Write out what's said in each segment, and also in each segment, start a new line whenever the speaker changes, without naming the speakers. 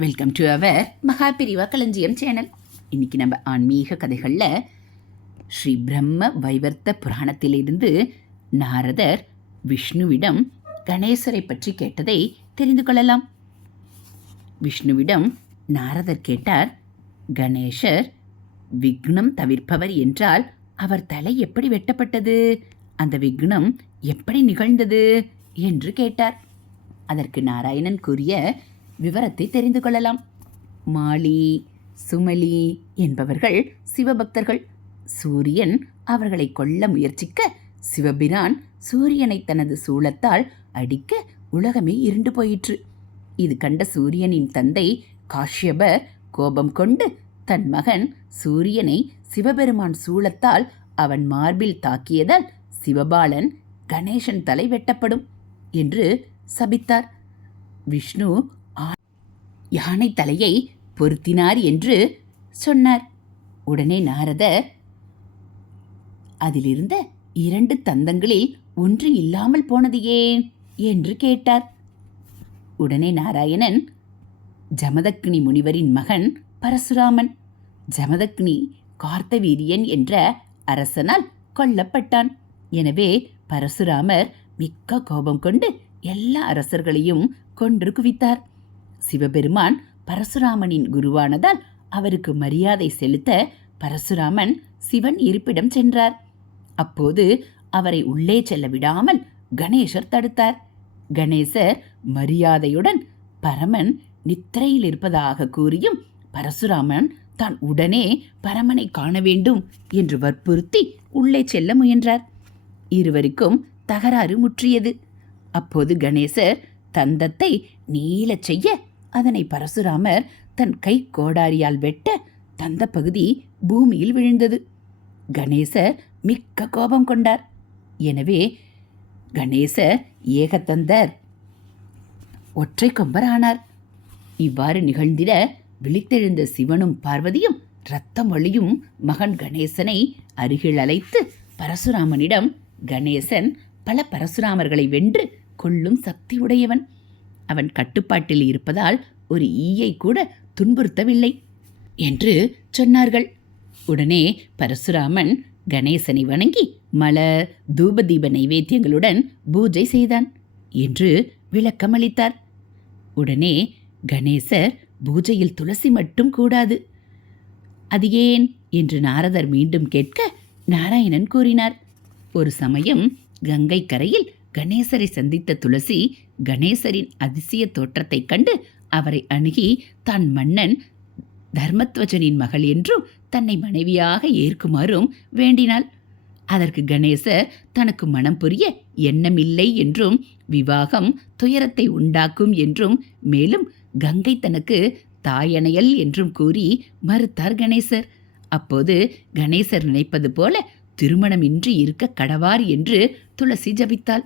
Welcome to our Mahaperiyava களஞ்சியம் channel இன்னைக்கு நம்ம ஆன்மீக கதைகளில் ஸ்ரீ பிரம்ம வைவர்த்த புராணத்திலிருந்து நாரதர் விஷ்ணுவிடம் கணேசரை பற்றி கேட்டதை தெரிந்து கொள்ளலாம். விஷ்ணுவிடம் நாரதர் கேட்டார் கணேசர் விக்னம் தவிர்ப்பவர் என்றால் அவர் தலை எப்படி வெட்டப்பட்டது? அந்த விக்னம் எப்படி நிகழ்ந்தது? என்று கேட்டார். அதற்கு நாராயணன் கூறிய விவரத்தை தெரிந்து கொள்ளலாம். மாலி சுமலி என்பவர்கள் சிவபக்தர்கள். சூரியன் அவர்களை கொல்ல முயற்சிக்க சிவபிரான் சூரியனை தனது சூளத்தால் அடிக்க உலகமே இருண்டு போயிற்று. இது கண்ட சூரியனின் தந்தை காஷ்யபர் கோபம் கொண்டு தன் மகன் சூரியனை சிவபெருமான் சூளத்தால் அவன் மார்பில் தாக்கியதால் சிவபாலன் கணேசன் தலை வெட்டப்படும் என்று சபித்தார். விஷ்ணு யானை தலையை பொருத்தினார் என்று சொன்னார். உடனே நாரதர் அதிலிருந்த இரண்டு தந்தங்களில் ஒன்று இல்லாமல் போனது ஏன்? என்று கேட்டார். உடனே நாராயணன் ஜமதக்னி முனிவரின் மகன் பரசுராமன். ஜமதக்னி கார்த்தவீரியன் என்ற அரசனால் கொல்லப்பட்டான். எனவே பரசுராமர் மிக்க கோபம் கொண்டு எல்லா அரசர்களையும் கொன்று குவித்தார். சிவபெருமான் பரசுராமனின் குருவானதால் அவருக்கு மரியாதை செலுத்த பரசுராமன் சிவன் இருப்பிடம் சென்றார். அப்போது அவரை உள்ளே செல்ல விடாமல் கணேசர் தடுத்தார். கணேசர் மரியாதையுடன் பரமன் நித்திரையில் இருப்பதாக கூறியும் பரசுராமன் தான் உடனே பரமனை காண வேண்டும் என்று வற்புறுத்தி உள்ளே செல்ல முயன்றார். இருவருக்கும் தகராறு முற்றியது. அப்போது கணேசர் தந்தத்தை நீளச் செய்ய அதனை பரசுராமர் தன் கை கோடாரியால் வெட்ட தந்த பகுதி பூமியில் விழுந்தது. கணேசர் மிக்க கோபம் கொண்டார். எனவே கணேசர் ஏகத்தந்தர் ஒற்றை கொம்பர் ஆனார் இவ்வாறு நிகழ்ந்திட விழித்தெழுந்த சிவனும் பார்வதியும் இரத்தம் வழியும் மகன் கணேசனை அருகில் அழைத்து பரசுராமனிடம் கணேசன் பல பரசுராமர்களை வென்று கொள்ளும் சக்தி உடையவன். அவன் கட்டுப்பாட்டில் இருப்பதால் ஒரு ஈயை கூட துன்புறுத்தவில்லை என்று சொன்னார்கள். உடனே பரசுராமன் கணேசனை வணங்கி மலர் தூபதீப நைவேத்தியங்களுடன் பூஜை செய்தான் என்று விளக்கமளித்தார். உடனே கணேசர் பூஜையில் துளசி மட்டும் கூடாது. அது ஏன்? என்று நாரதர் மீண்டும் கேட்க நாராயணன் கூறினார். ஒரு சமயம் கங்கை கரையில் கணேசரை சந்தித்த துளசி கணேசரின் அதிசய தோற்றத்தைக் கண்டு அவரை அணுகி தான் மன்னன் தர்மத்வஜனின் மகள் என்றும் தன்னை மனைவியாக ஏற்குமாறும் வேண்டினாள். அதற்கு கணேசர் தனக்கு மனம் புரிய எண்ணமில்லை என்றும் விவாகம் துயரத்தை உண்டாக்கும் என்றும் மேலும் கங்கை தனக்கு தாயணையல் என்றும் கூறி மறுத்தார் கணேசர். அப்போது கணேசர் நினைப்பது போல திருமணமின்றி இருக்க கடவார் என்று துளசி ஜபித்தாள்.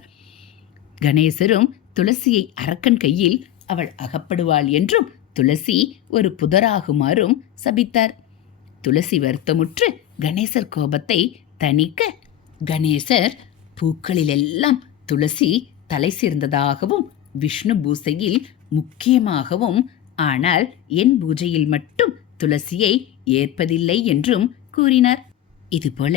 கணேசரும் துளசியை அரக்கன் கையில் அவள் அகப்படுவாள் என்றும் துளசி ஒரு புதராகுமாறும் சபித்தார். துளசி வருத்தமுற்று கணேசர் கோபத்தை தணிக்க கணேசர் பூக்களிலெல்லாம் துளசி தலை சேர்ந்ததாகவும் விஷ்ணு பூசையில் முக்கியமாகவும் ஆனால் என் பூஜையில் மட்டும் துளசியை ஏற்பதில்லை என்றும் கூறினார். இதுபோல